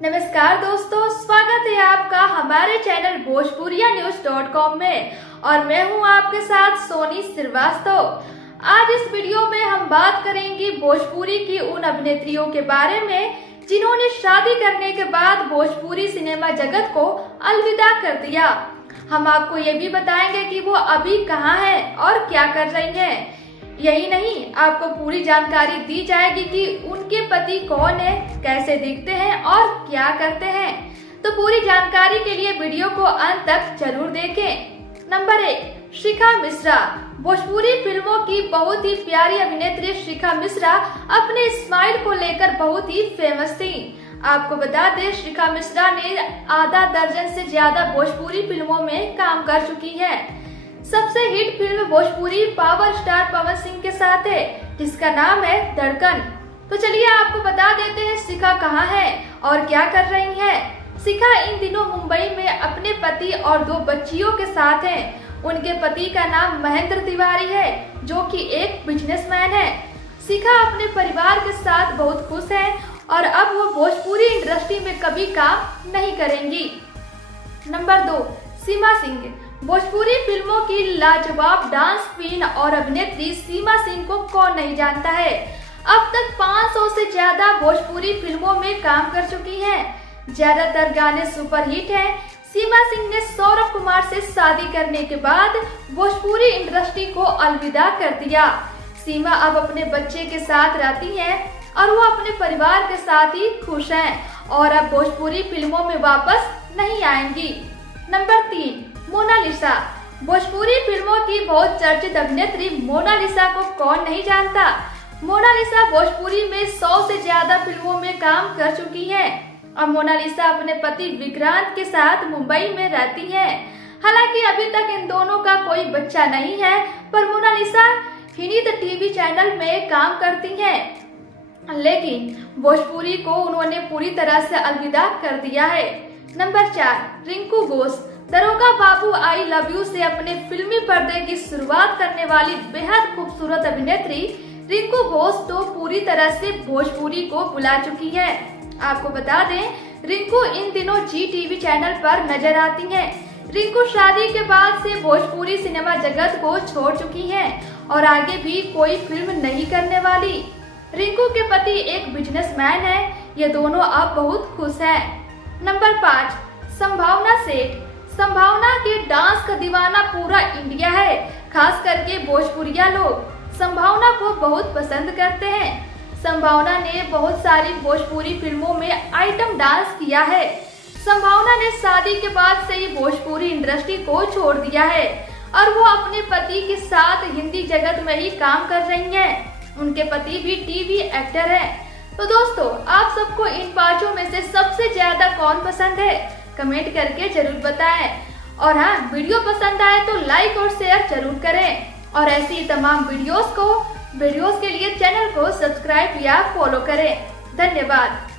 नमस्कार दोस्तों, स्वागत है आपका हमारे चैनल भोजपुरियान्यूज.com में और मैं हूं आपके साथ सोनी श्रीवास्तव। आज इस वीडियो में हम बात करेंगे भोजपुरी की उन अभिनेत्रियों के बारे में जिन्होंने शादी करने के बाद भोजपुरी सिनेमा जगत को अलविदा कर दिया। हम आपको ये भी बताएंगे कि वो अभी कहाँ है और क्या कर रही हैं। यही नहीं, आपको पूरी जानकारी दी जाएगी कि उनके पति कौन है, कैसे दिखते हैं और क्या करते हैं। तो पूरी जानकारी के लिए वीडियो को अंत तक जरूर देखें। नंबर 1, शिखा मिश्रा। भोजपुरी फिल्मों की बहुत ही प्यारी अभिनेत्री शिखा मिश्रा अपने स्माइल को लेकर बहुत ही फेमस थी। आपको बता दें, शिखा मिश्रा ने आधा दर्जन से ज्यादा भोजपुरी फिल्मों में काम कर चुकी है। सबसे hit film Bhojpuri power star Pawan Singh के साथ है, जिसका नाम है धड़कन। तो चलिए आपको बता देते हैं शिखा कहाँ है और क्या कर रही है। शिखा इन दिनों मुंबई में अपने पति और 2 बच्चियों के साथ हैं। उनके पति का नाम महेंद्र तिवारी है, जो कि एक बिजनेसमैन है। शिखा अपने परिवार के साथ बहुत खुश है और अब वो भोजपुरी इंडस्ट्री में कभी काम नहीं करेंगी। नंबर 2, सीमा सिंह। भोजपुरी फिल्मों की लाजवाब डांस क्वीन और अभिनेत्री सीमा सिंह को कौन नहीं जानता है। अब तक 500 से ज्यादा भोजपुरी फिल्मों में काम कर चुकी हैं। ज्यादातर गाने सुपरहिट हैं। सीमा सिंह ने सौरभ कुमार से शादी करने के बाद भोजपुरी इंडस्ट्री को अलविदा कर दिया। सीमा अब अपने बच्चे के साथ रहती हैं और वो अपने परिवार के साथ ही खुश हैं और अब भोजपुरी फिल्मों में वापस नहीं आएंगी। Number 3, Mona Lisa. भोजपुरी फिल्मों की बहुत चर्चित अभिनेत्री मोनालिसा को कौन नहीं जानता। मोनालिसा भोजपुरी में 100 से ज्यादा फिल्मों में काम कर चुकी हैं और मोनालिसा अपने पति विक्रांत के साथ मुंबई में रहती हैं। हालांकि अभी तक इन दोनों का कोई बच्चा नहीं है, पर मोनालिसा हिंदी टीवी चैनल में काम करती हैं, लेकिन भोजपुरी को उन्होंने पूरी तरह से अलविदा कर दिया है। नंबर 4, रिंकू घोष। दरोगा बाबू आई लव यू से अपने फिल्मी पर्दे की शुरुआत करने वाली बेहद खूबसूरत अभिनेत्री रिंकू घोष तो पूरी तरह से भोजपुरी को बुला चुकी है। आपको बता दें, रिंकू इन दिनों जी टीवी चैनल पर नजर आती हैं। रिंकू शादी के बाद से भोजपुरी सिनेमा जगत को छोड़ चुकी हैं और आगे भी कोई फिल्म नहीं करने वाली। रिंकू के पति एक बिजनेसमैन है। ये दोनों अब बहुत खुश हैं। नंबर 5, संभावना सेठ। संभावना के डांस का दीवाना पूरा इंडिया है, खास करके भोजपुरिया लोग संभावना को बहुत पसंद करते हैं। संभावना ने बहुत सारी भोजपुरी फिल्मों में आइटम डांस किया है। संभावना ने शादी के बाद से ही भोजपुरी इंडस्ट्री को छोड़ दिया है और वो अपने पति के साथ हिंदी जगत में ही काम कर रही हैं। उनके पति भी टीवी एक्टर हैं। तो दोस्तों, आप सबको इन 5 में से सबसे ज्यादा कौन पसंद है, कमेंट करके जरूर बताएं। और हाँ, वीडियो पसंद आए तो लाइक और शेयर जरूर करें और ऐसी तमाम वीडियोस के लिए चैनल को सब्सक्राइब या फॉलो करें। धन्यवाद।